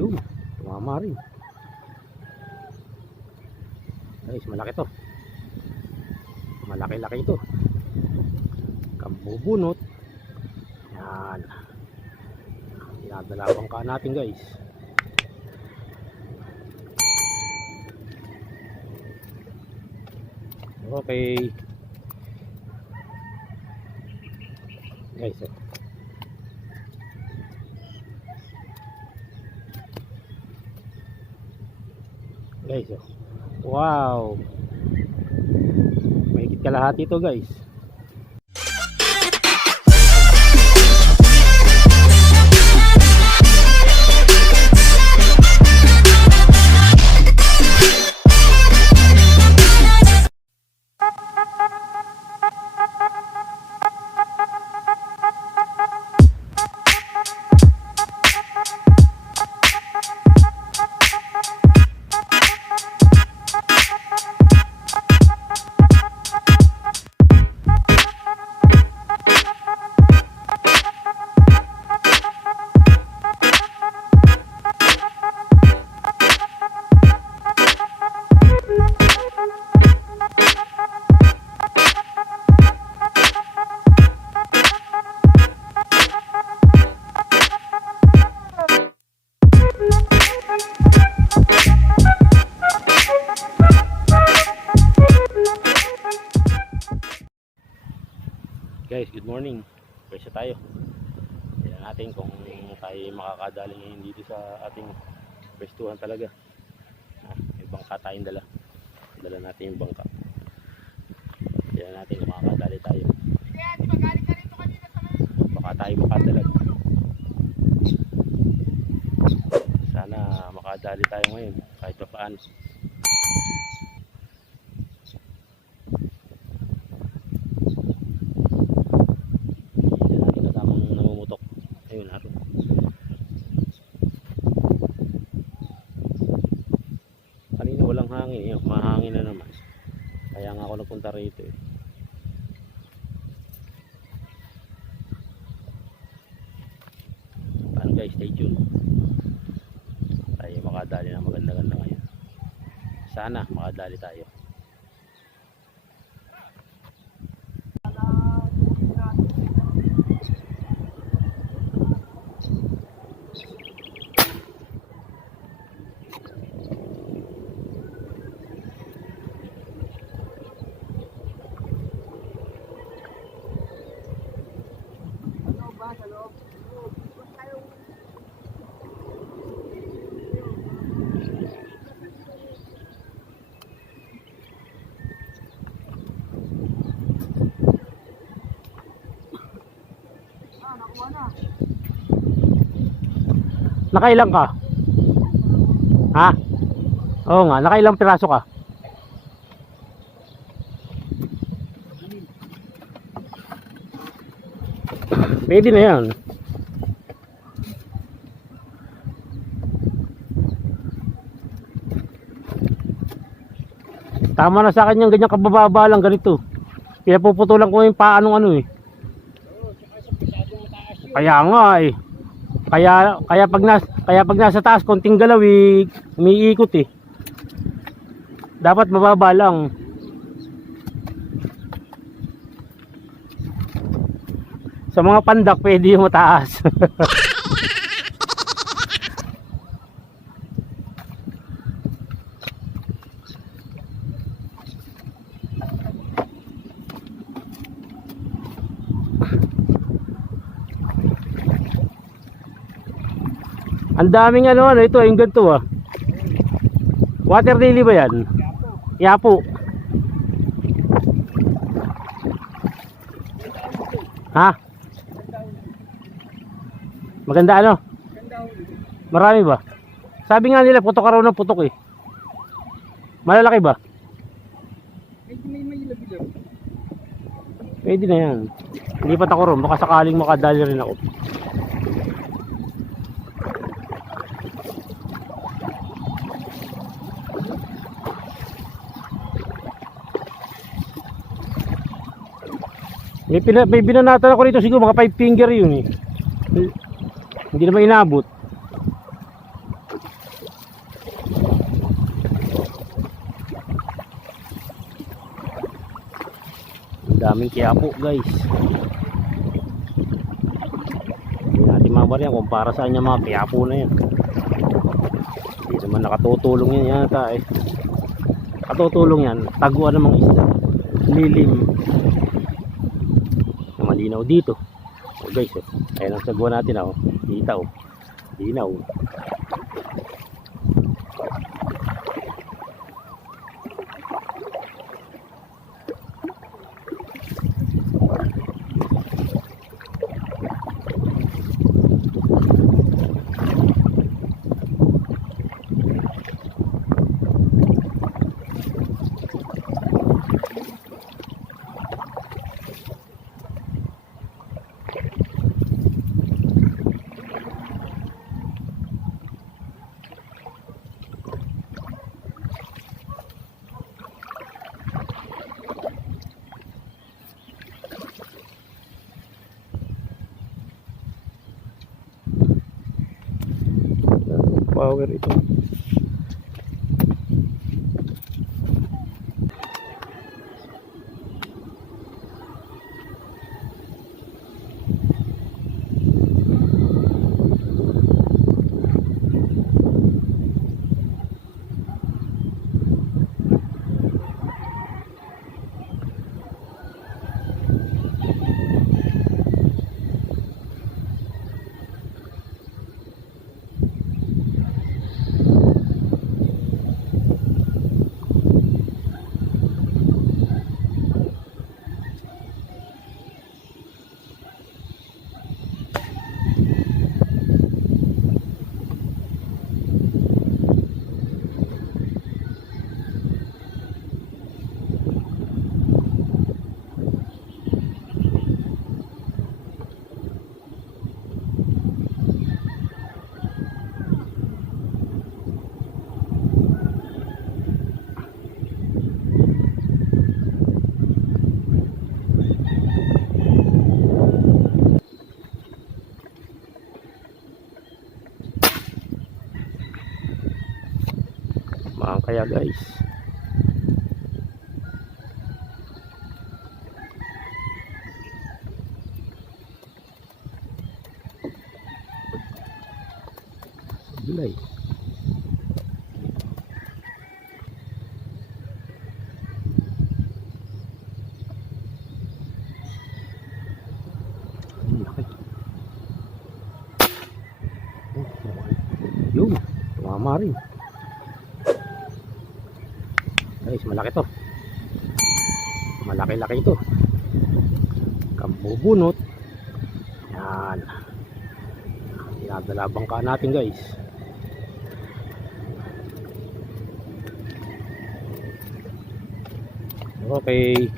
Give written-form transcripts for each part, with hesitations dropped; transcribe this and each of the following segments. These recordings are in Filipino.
Yun, tumama rin. Guys, malaki to. Malaki-laki ito. Kabubunot. Yan. Dinadalawang ka natin guys. Okay. Guys, guys, wow, may higit kalahati ito guys. Guys, good morning. Pwesa tayo. Tignan natin kung tayo makakadali ngayon dito sa ating pwestuhan talaga. May bangka tayong dala. Dala natin yung bangka. Tignan natin kung makakadali tayo. Baka tayo makadalag. Sana makadali tayo ngayon kahit pa paano. Walang hangin, yun, mahangin na naman. Kaya nga ako nagpunta rito eh. Paano guys, stay tuned. Tayo makadali na maganda-ganda ngayon. Sana makadali tayo. Nakailang ka? Ha? Oo nga, nakailang piraso ka? Pwede na yan. Tama na sa akin yung ganyang kabababa lang ganito. Kaya puputulan ko yung paanong ano eh. Kaya nga eh. Kaya pag nasa taas konting galaw eh, umiikot eh. Dapat mababa lang. Sa mga pandak pwede yung mataas. Ang daming ano ito, yung ganito ah. Water lily ba yan? Yapo. Ha? Maganda ano? Marami ba? Sabi nga nila putok araw ng putok eh. Malalaki ba? Pwede na yan. Lipat ako ron, baka sakaling makadali rin ako. May binanatan ako rito siguro mga 5 finger yun eh. Hindi naman inabot. Daming kiyapo guys. Hindi natin mabariyan kung para saan yung mga kiyapo na yan. Hindi naman nakatutulong yan yata eh. Katutulong yan, taguan ng mga isda. Lilim. Na malinaw dito. O guys, ayan ang sagwa natin oh. Kita oh. Linaw. Power ito. Kaya guys, gulay. Yun, tumama rin. Guys, malaki to. Malaki-laki ito. Kambubunot. Yan. Dinadalabang ka natin guys. Okay.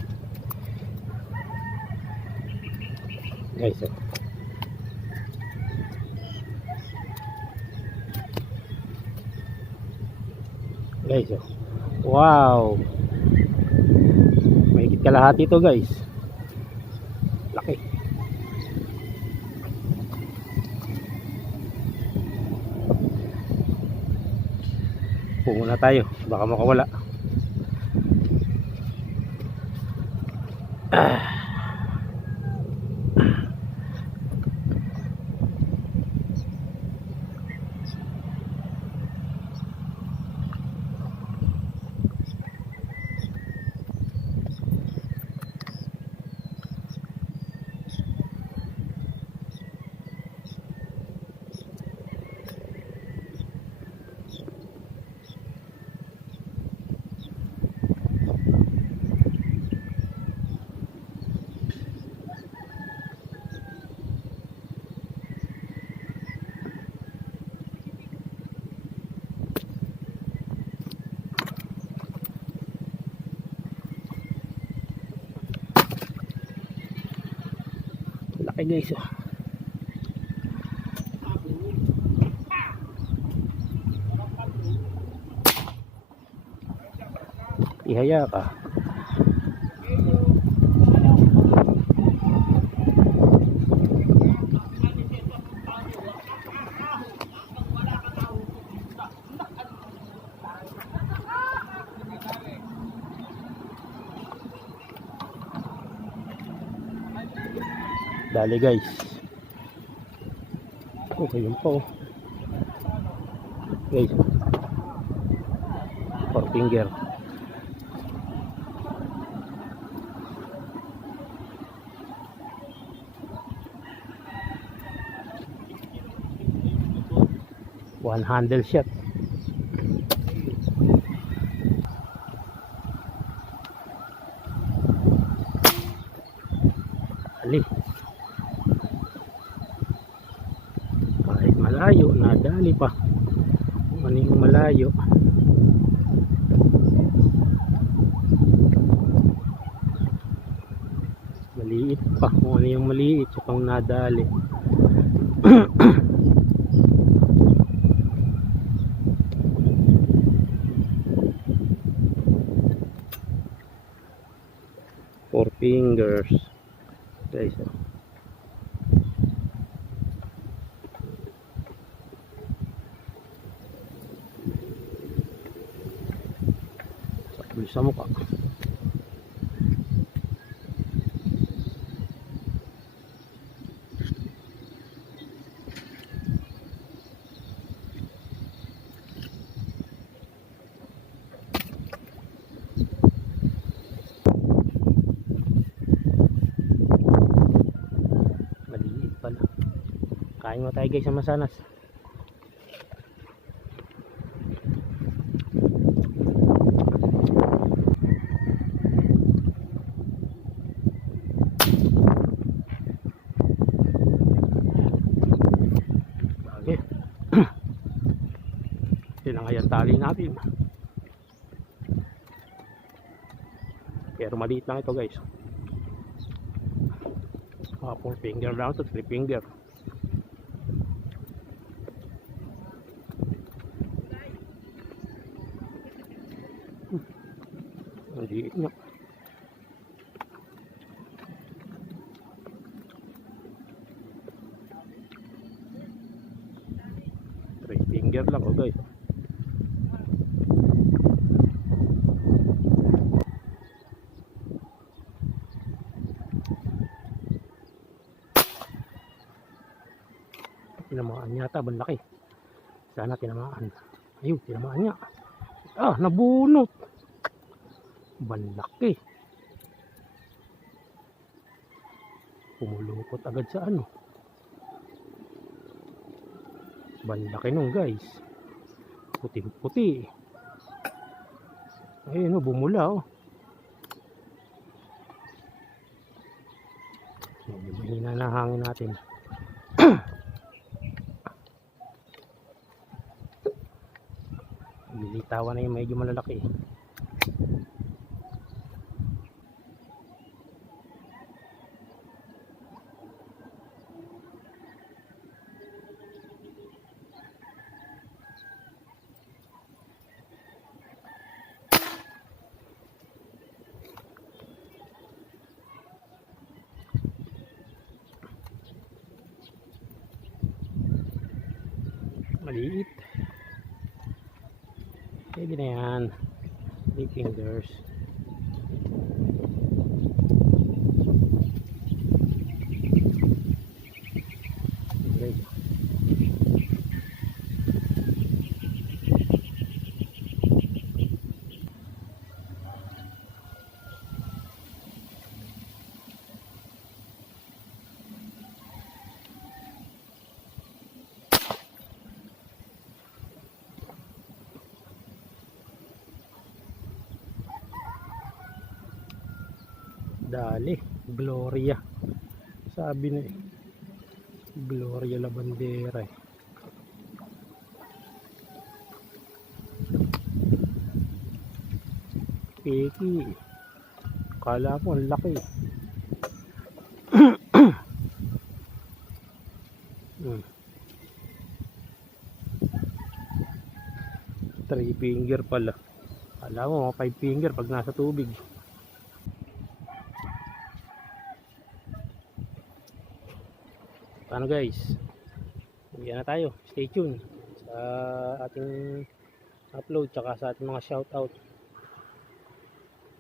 Guys, guys, wow, may higit kalahati ito guys, laki. Pungo na tayo, baka makawala. Laki guys, oh. Ihaya ka. Dali guys. Okay, yun po. Guys. 4 finger. One handle shot. Ali. Kahit malayo, nadali pa. Kung ano yung malayo. Maliit pa. Kung ano yung maliit, so pang nadali. Four fingers. Guys, oh. Sakbul sa mukha. Maliit pala. Kain mo tayo guys sa masanas. Yun ang ngayon tali natin. Pero maliit lang ito guys. 4 finger lang ito, 3 finger. Ang liit nga. Finger lang oh guys. Tinamaan yata, banlaki. Sana tinamaan. Ayun, tinamaan niya. Ah, nabunot. Banlaki. Pumulupot agad sa ano. Banlaki nung guys. Puting-puti. Ayun oh, bumula oh. Medyo mahina na hangin natin. Lilitawan na yung medyo malalaki. Maliit. Pwede na yan. 3 fingers. Okay. Dali, Gloria. Sabi na eh. Gloria la bandera eh. Peki. Kala ko ang laki. 3 finger pala. Kala mo mga 5 finger pag nasa tubig. Paano guys? Uwian na tayo. Stay tuned sa ating upload tsaka sa ating mga shoutout.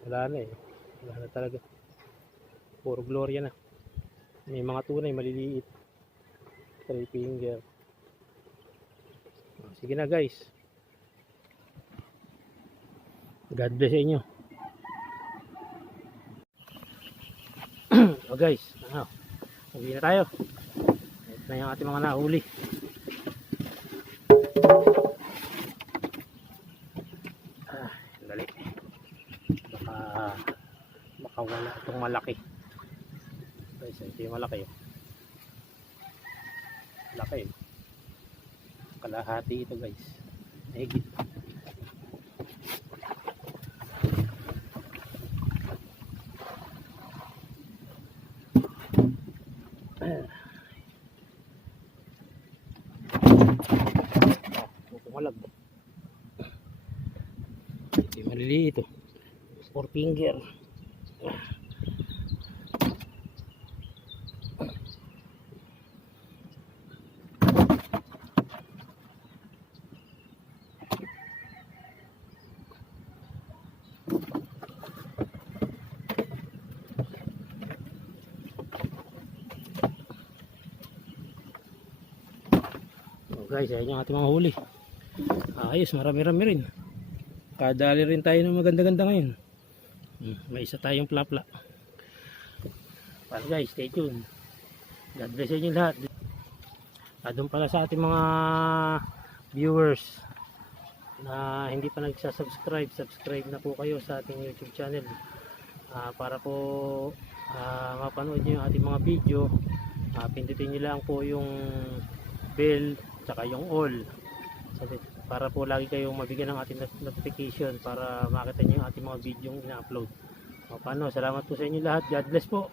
Wala na eh. Wala na talaga. Puro Gloria na. May mga tunay maliliit. 3 finger. Sige na guys. God bless sa inyo. So guys, uwi na tayo. Ito na yung ating mga nahuli. Dali. Baka wala itong malaki. Guys, ito yung malaki. Malaki. Kalahati ito guys. Higit. Pumalag. Ito yung maliliit ito. 4 finger. Guys, ayan yung ating mga huli. Ayos, marami-rami rin. Kadali rin tayo ng maganda-ganda ngayon. May isa tayong plapla. Para guys, stay tuned. God bless inyo lahat. Doon pala sa ating mga viewers na hindi pa nagsasubscribe, subscribe na po kayo sa ating YouTube channel. Para po mapanood nyo yung ating mga video. Pindutin nyo lang po yung bell tsaka yung all para po lagi kayong mabigyan ng ating notification para makita nyo yung ating mga video yung ina-upload. Paano? Salamat po sa inyo lahat. God bless po.